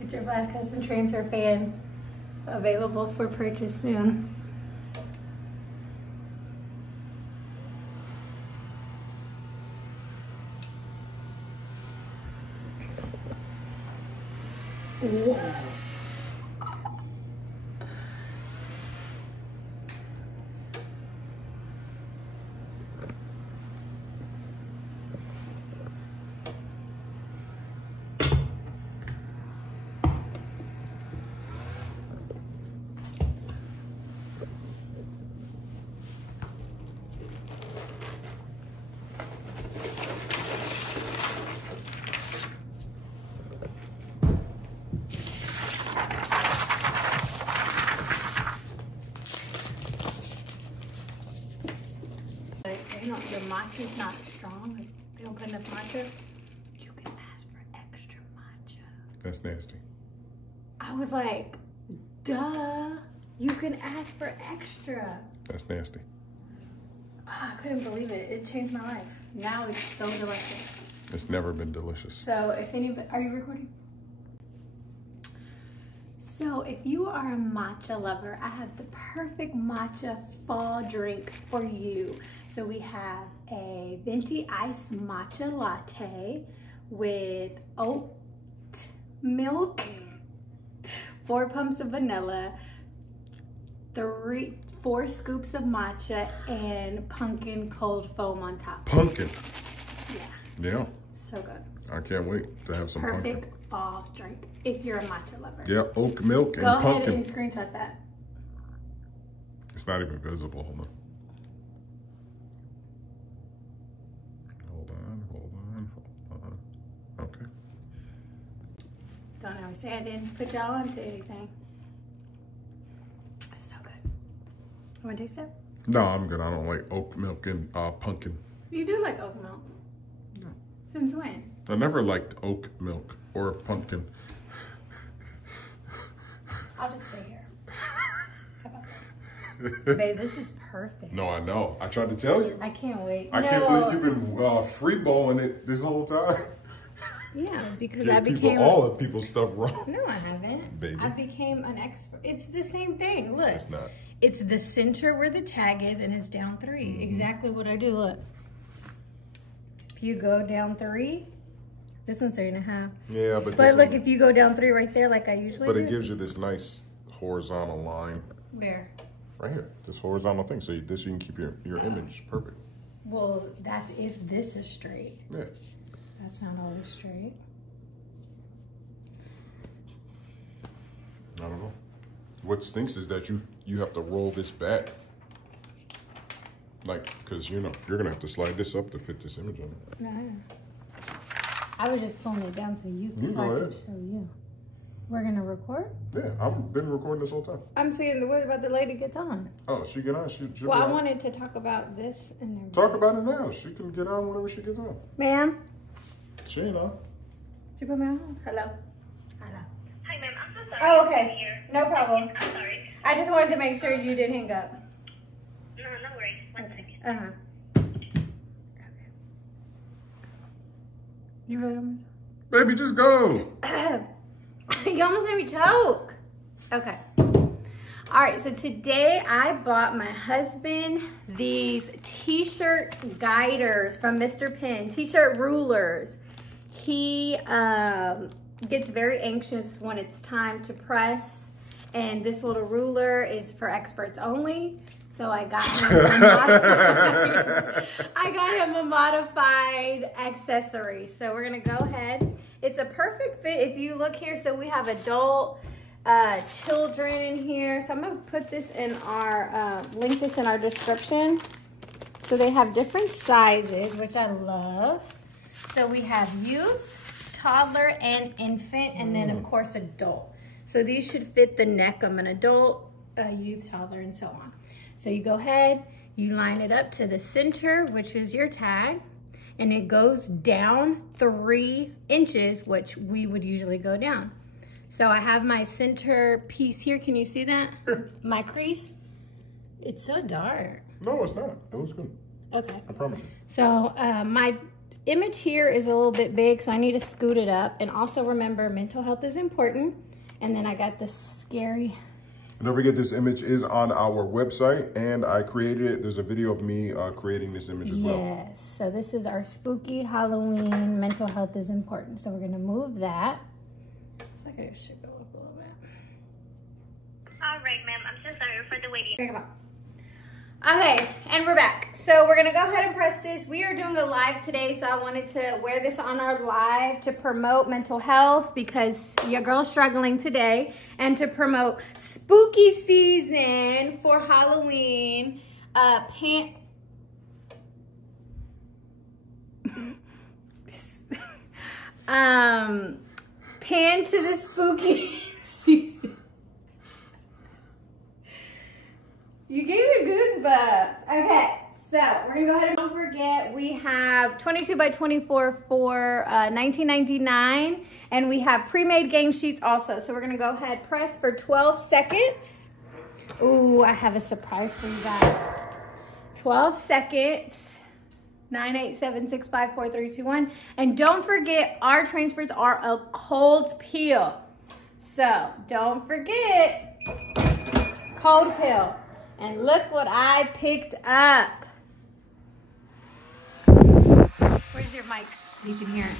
Get your Black Custom Transfer fan available for purchase soon. Ooh. Your matcha's not strong, if they don't put enough matcha, you can ask for extra matcha. That's nasty. I was like, duh, you can ask for extra. That's nasty. Oh, I couldn't believe it. It changed my life. Now it's so delicious. It's never been delicious. So if anybody, are you recording? So if you are a matcha lover, I have the perfect matcha fall drink for you. So we have a venti iced matcha latte with oat milk, 4 pumps of vanilla, 4 scoops of matcha, and pumpkin cold foam on top. Pumpkin? Yeah. Yeah. So good. I can't wait to have some pumpkin. Perfect fall drink if you're a matcha lover. Yeah, oat milk and pumpkin. Go pumpkin. ahead and screenshot that. It's not even visible. Hold on. Hold on. Okay. Don't always say I didn't put y'all onto anything. It's so good. Want to taste it? No, I'm good. I don't like oat milk and pumpkin. You do like oat milk? No. Since when? I never liked oat milk or pumpkin. I'll just stay here. How about that? Babe, this is perfect. No, I know. I tried to tell you. I can't wait. I can't believe you've been free balling it this whole time. Yeah, because I became all of people's stuff wrong. No, I haven't. Baby. I became an expert. It's the same thing. Look. It's not. It's the center where the tag is, and it's down 3. Exactly what I do. Look. If you go down 3, this one's 3.5. Yeah, but look, if you go down 3 right there, like I usually do. But it gives you this nice horizontal line. Where? Right here, this horizontal thing. So you can keep your image perfect. Well, that's if this is straight. Yeah. That's not always straight. I don't know. What stinks is that you have to roll this back. Like, because you know, you're gonna have to slide this up to fit this image on it. No. I was just pulling it down so I could show you. We're gonna record? Yeah, I've been recording this whole time. I'm saying, what about the lady gets on? Oh, she get on? Well, I wanted to talk about this and everything. Talk about it now. She can get on whenever she gets on. Ma'am? She ain't on. Did you put me on? Hello? Hello. Hi, ma'am. I'm so sorry. Oh, okay. No problem. I'm sorry. I just wanted to make sure you didn't hang up. No worries. One second. Uh-huh. Okay. You really almost? Baby, just go. You almost made me choke. Okay. All right, so today I bought my husband these t-shirt guiders from Mr. Penn, t-shirt rulers. He gets very anxious when it's time to press, and this little ruler is for experts only. So I got him a modified accessory. So we're gonna go ahead. It's a perfect fit. If you look here, so we have adult, children in here. So I'm gonna put this in our, link this in our description. So they have different sizes, which I love. So we have youth, toddler, and infant, and then of course adult. So these should fit the neck of an adult, youth, toddler, and so on. So you go ahead, you line it up to the center, which is your tag, and it goes down 3 inches, which we would usually go down. So I have my center piece here. Can you see that? My crease. It's so dark. No, it's not. It looks good. Okay. I promise you. So my image here is a little bit big, so I need to scoot it up. And also remember, mental health is important. And then I got this scary. And don't forget, this image is on our website, and I created it. There's a video of me creating this image as well. Yes, so this is our spooky Halloween, mental health is important. So we're gonna move that. I think it should go up a little bit. All right, ma'am. I'm so sorry for the waiting. Okay, come on. Okay, and we're back. So we're gonna go ahead and press this. We are doing a live today, so I wanted to wear this on our live to promote mental health because your girl's struggling today, and to promote spooky season for Halloween. Pan to the spooky season. You gave me goosebumps. Okay, so we're gonna go ahead and don't forget we have 22 by 24 for $19.99, and we have pre-made gang sheets also. So we're gonna go ahead, press for 12 seconds. Ooh, I have a surprise for you guys. 12 seconds. 987654321. And don't forget, our transfers are a cold peel. So don't forget, cold peel. And look what I picked up. Where's your mic so you can hear it?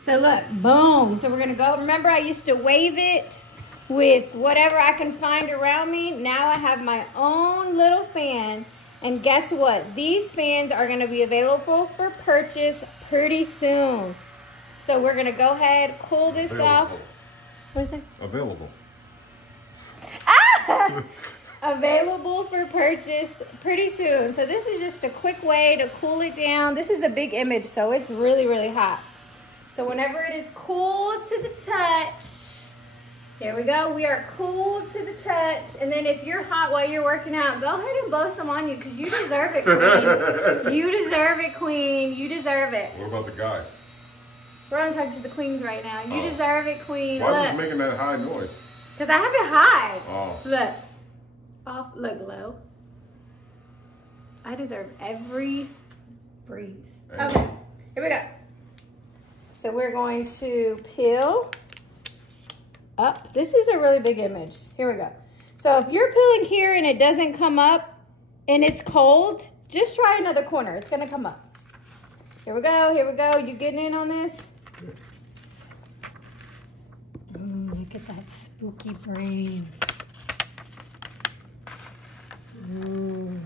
So look, boom. So we're gonna go. Remember, I used to wave it with whatever I can find around me. Now I have my own little fan. And guess what? These fans are gonna be available for purchase pretty soon. So we're gonna go ahead, cool this off. What is it? Available. Ah! Available for purchase pretty soon. So this is just a quick way to cool it down. This is a big image, so it's really, really hot. So whenever it is cool to the touch, here we go. We are cool to the touch. And then if you're hot while you're working out, go ahead and blow some on you because you deserve it, queen. You deserve it, queen. You deserve it. What about the guys? We're on talking to the queens right now. You deserve it, queen. Why is it making that high noise? Because I have it high. Oh. Look. Off, look low. I deserve every breeze. Okay, here we go. So we're going to peel up. This is a really big image. Here we go. So if you're peeling here and it doesn't come up and it's cold, just try another corner. It's gonna come up. Here we go, here we go. You getting in on this? Ooh, look at that spooky brain. Ooh.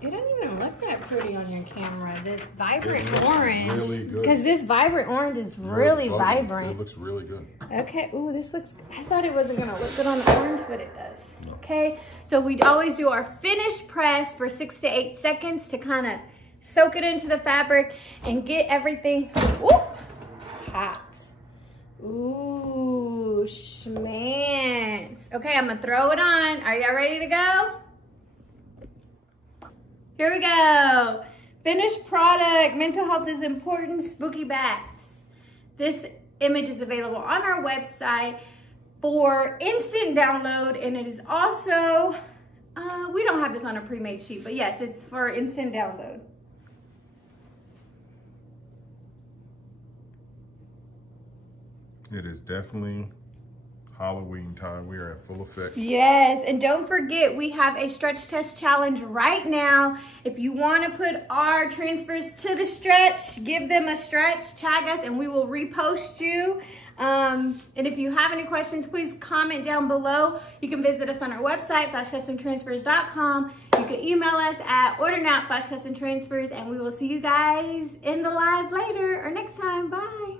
It doesn't even look that pretty on your camera. This vibrant orange. Really good. Because this vibrant orange is really vibrant. It looks really good. Okay. Ooh, this looks. I thought it wasn't gonna look good on the orange, but it does. No. Okay. So we always do our finish press for 6 to 8 seconds to kind of soak it into the fabric and get everything hot. Ooh, schmance. Okay, I'm gonna throw it on. Are y'all ready to go? Here we go. Finished product. Mental health is important. Spooky bats. This image is available on our website for instant download, and it is also, we don't have this on a pre-made sheet, but yes, it's for instant download. It is definitely Halloween time. We are in full effect. Yes, and don't forget, we have a stretch test challenge right now. If you want to put our transfers to the stretch, give them a stretch, tag us, and we will repost you. And if you have any questions, please comment down below. You can visit us on our website, flashcustomtransfers.com. You can email us at ordernow@flashcustomtransfers, and we will see you guys in the live later or next time. Bye.